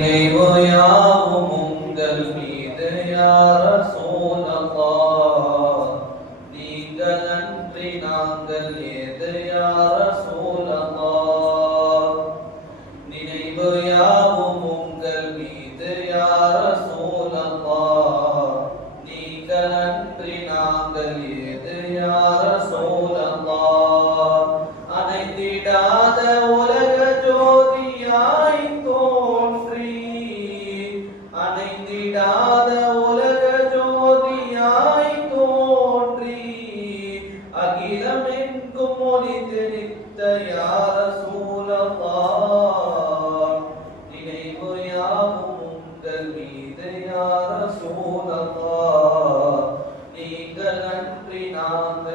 நினைவு யாவும் உங்கள் மீது யார் நன்றி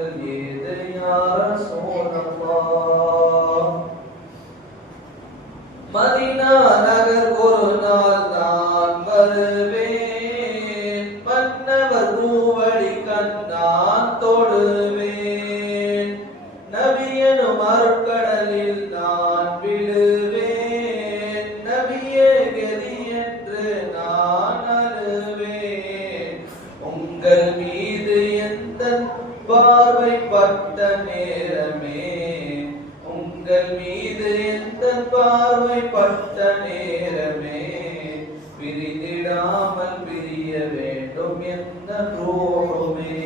உங்கள் மீது எந்த பார்வை பட்ட நேரமே பிரிந்திடாமல் பிரிய வேண்டும் எந்த ரோகமே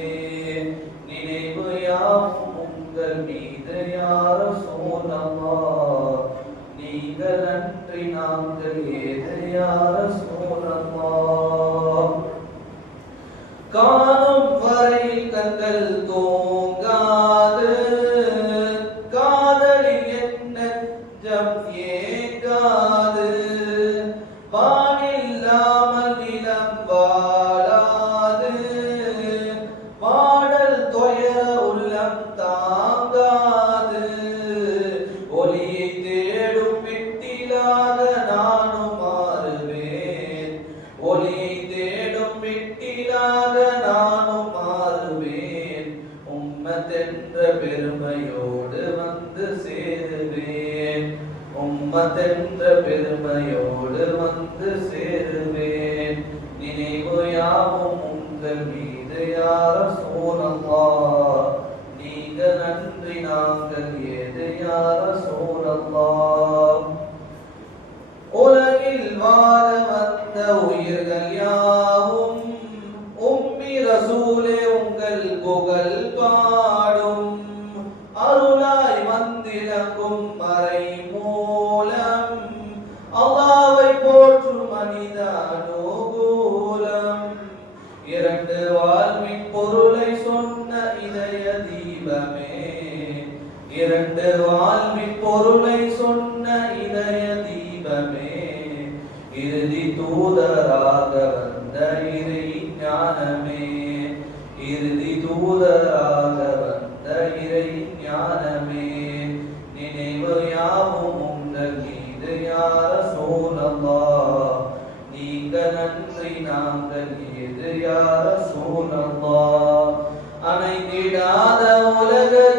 நினைவு யாவும் உங்கள் மீது யார சோனமா நீங்கள் அன்றி நாங்கள் ஏது யார சோனமா காணும் வரை கண்கள் தோ பெருமையோடு வந்து சேருவேன். உம்மதென்ற பெருமையோடு வந்து சேருவேன். நினைவு யாவும் உங்கள் மீது யார சோனல்லா நீங்க நன்றி நாங்கள் ஏது யார சோனல்லா பொருளை சொன்ன இதய தீபமே. இரண்டு வாழ்வின் பொருளை சொன்ன இதய தீபமே. இறுதி தூதராக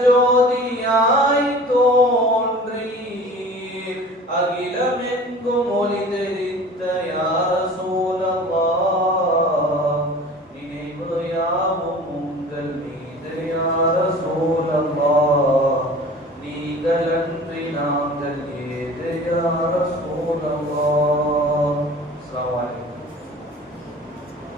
ஜோதியாய் தோன்றி அகிலமெங்கும் ஒளி தெரிந்த யாசோலமா நினைவு யாவும் உங்கள் மீது யார சோலமா நீங்களன்றி நாங்கள் ஏது யார சோலமா